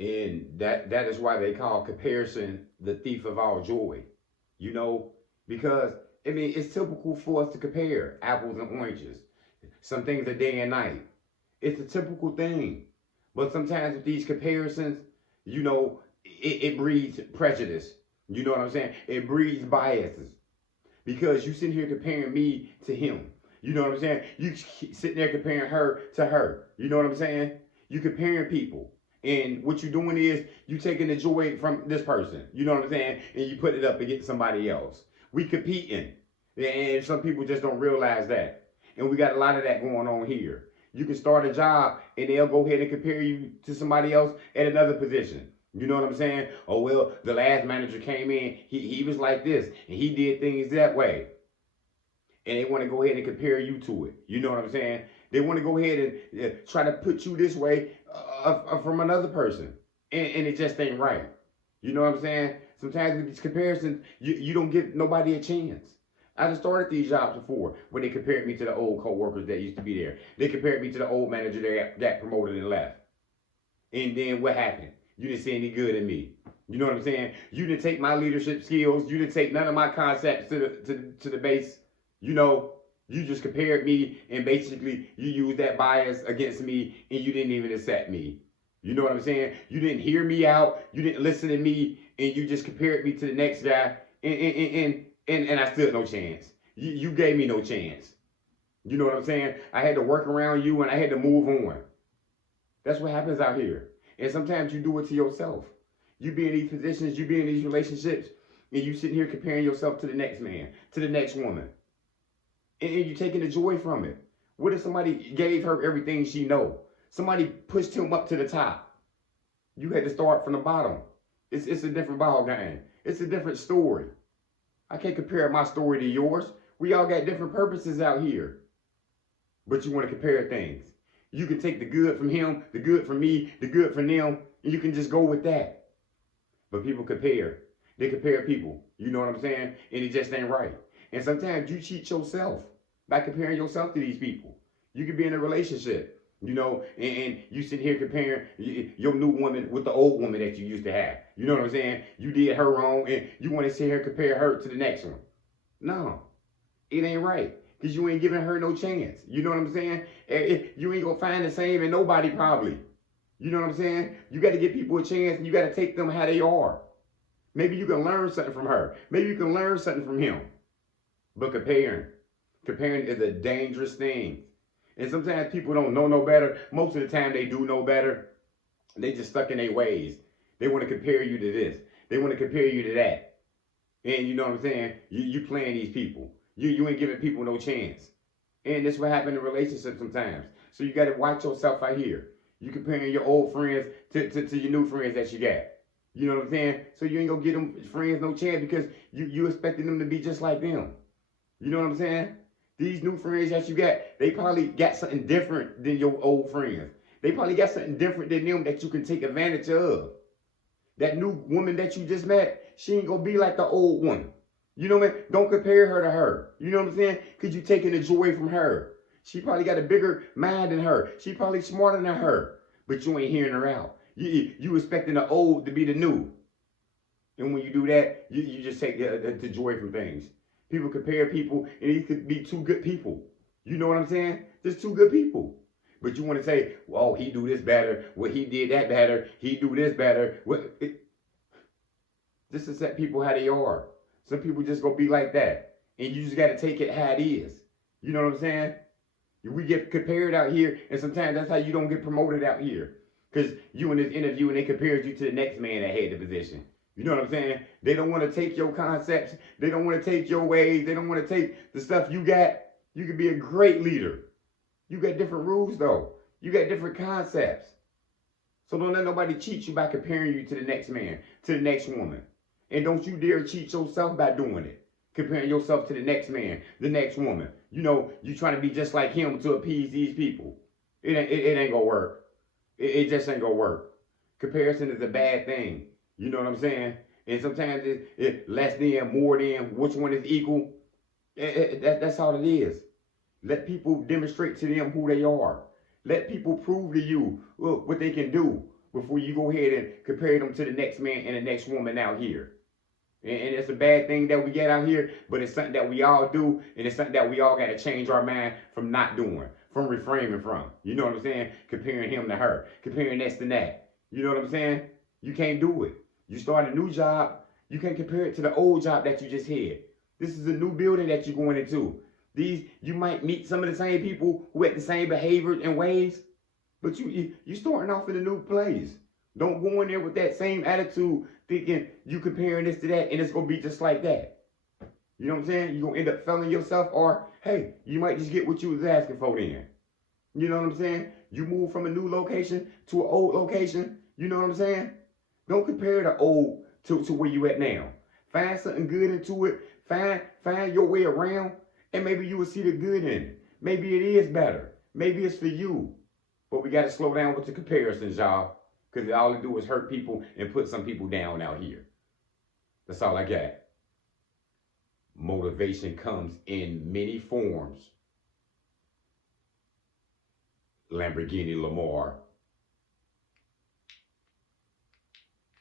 And that is why they call comparison the thief of all joy. You know, because I mean it's typical for us to compare apples and oranges. Some things are day and night. It's a typical thing. But sometimes with these comparisons, it breeds prejudice. You know what I'm saying? It breeds biases because you sitting here comparing me to him. You know what I'm saying? You sitting there comparing her to her. You know what I'm saying? You comparing people. And what you're doing is you taking the joy from this person. You know what I'm saying? And you put it up against somebody else. We competing. And some people just don't realize that. And we got a lot of that going on here. You can start a job and they'll go ahead and compare you to somebody else at another position. You know what I'm saying? Oh, well, the last manager came in, he was like this, and he did things that way. And they want to go ahead and compare you to it. You know what I'm saying? They want to go ahead and try to put you this way from another person. And it just ain't right. You know what I'm saying? Sometimes with these comparisons, you don't give nobody a chance. I just started these jobs before when they compared me to the old co-workers that used to be there. They compared me to the old manager that got promoted and left. And then what happened? You didn't see any good in me. You know what I'm saying? You didn't take my leadership skills. You didn't take none of my concepts to the base. You know, you just compared me and basically you used that bias against me and you didn't even accept me. You know what I'm saying? You didn't hear me out. You didn't listen to me and you just compared me to the next guy and I stood no chance. You gave me no chance. You know what I'm saying? I had to work around you and I had to move on. That's what happens out here. And sometimes you do it to yourself. You be in these positions, you be in these relationships, and you sitting here comparing yourself to the next man, to the next woman. And you taking the joy from it. What if somebody gave her everything she know? Somebody pushed him up to the top. You had to start from the bottom. It's a different ball game. It's a different story. I can't compare my story to yours. We all got different purposes out here. But you want to compare things. You can take the good from him, the good from me, the good from them, and you can just go with that. But people compare. They compare people. You know what I'm saying? And it just ain't right. And sometimes you cheat yourself by comparing yourself to these people. You could be in a relationship, and you sit here comparing your new woman with the old woman that you used to have. You know what I'm saying? You did her wrong, and you want to sit here and compare her to the next one. No, it ain't right. Because you ain't giving her no chance. You know what I'm saying? You ain't going to find the same in nobody probably. You know what I'm saying? You got to give people a chance and you got to take them how they are. Maybe you can learn something from her. Maybe you can learn something from him. But comparing is a dangerous thing. And sometimes people don't know no better. Most of the time they do know better. They just stuck in their ways. They want to compare you to this. They want to compare you to that. And you know what I'm saying? You playing these people. You ain't giving people no chance. And that's what happens in relationships sometimes. So you got to watch yourself out here. You comparing your old friends to your new friends that you got. You know what I'm saying? So you ain't gonna get them friends no chance because you expecting them to be just like them. You know what I'm saying? These new friends that you got, they probably got something different than your old friends. They probably got something different than them that you can take advantage of. That new woman that you just met, she ain't gonna be like the old one. You know what I mean? Don't compare her to her. You know what I'm saying? Because you're taking the joy from her. She probably got a bigger mind than her. She probably smarter than her. But you ain't hearing her out. You expecting the old to be the new. And when you do that, you just take the joy from things. People compare people, and these could be two good people. You know what I'm saying? Just two good people. But you want to say, well, he do this better. Well, he did that better. He do this better. Just accept people how they are. Some people just gonna be like that. And you just gotta take it how it is. You know what I'm saying? We get compared out here, and sometimes that's how you don't get promoted out here. Because you in this interview and they compared you to the next man that had the position. You know what I'm saying? They don't want to take your concepts. They don't want to take your ways. They don't want to take the stuff you got. You could be a great leader. You got different rules though. You got different concepts. So don't let nobody cheat you by comparing you to the next man, to the next woman. And don't you dare cheat yourself by doing it. Comparing yourself to the next man, the next woman. You trying to be just like him to appease these people. It ain't gonna work. It just ain't gonna work. Comparison is a bad thing. You know what I'm saying? And sometimes it's less than, more than, which one is equal. That's all it is. Let people demonstrate to them who they are. Let people prove to you what they can do. before you go ahead and compare them to the next man and the next woman out here. And it's a bad thing that we get out here, but it's something that we all do, and it's something that we all got to change our mind from not doing, from refraining from. You know what I'm saying? Comparing him to her, comparing this to that. You know what I'm saying? You can't do it. You start a new job, you can't compare it to the old job that you just had. This is a new building that you're going into. You might meet some of the same people who had the same behavior and ways, but you starting off in a new place. Don't go in there with that same attitude thinking you comparing this to that and it's going to be just like that. You know what I'm saying? You're going to end up failing yourself, or, hey, you might just get what you was asking for then. You know what I'm saying? You move from a new location to an old location. You know what I'm saying? Don't compare the old to where you at now. Find something good into it. Find your way around, and maybe you will see the good in it. Maybe it is better. Maybe it's for you. But we got to slow down with the comparisons, y'all. Because all it do is hurt people and put some people down out here. That's all I got. Motivation comes in many forms. Lamborghini Lamar.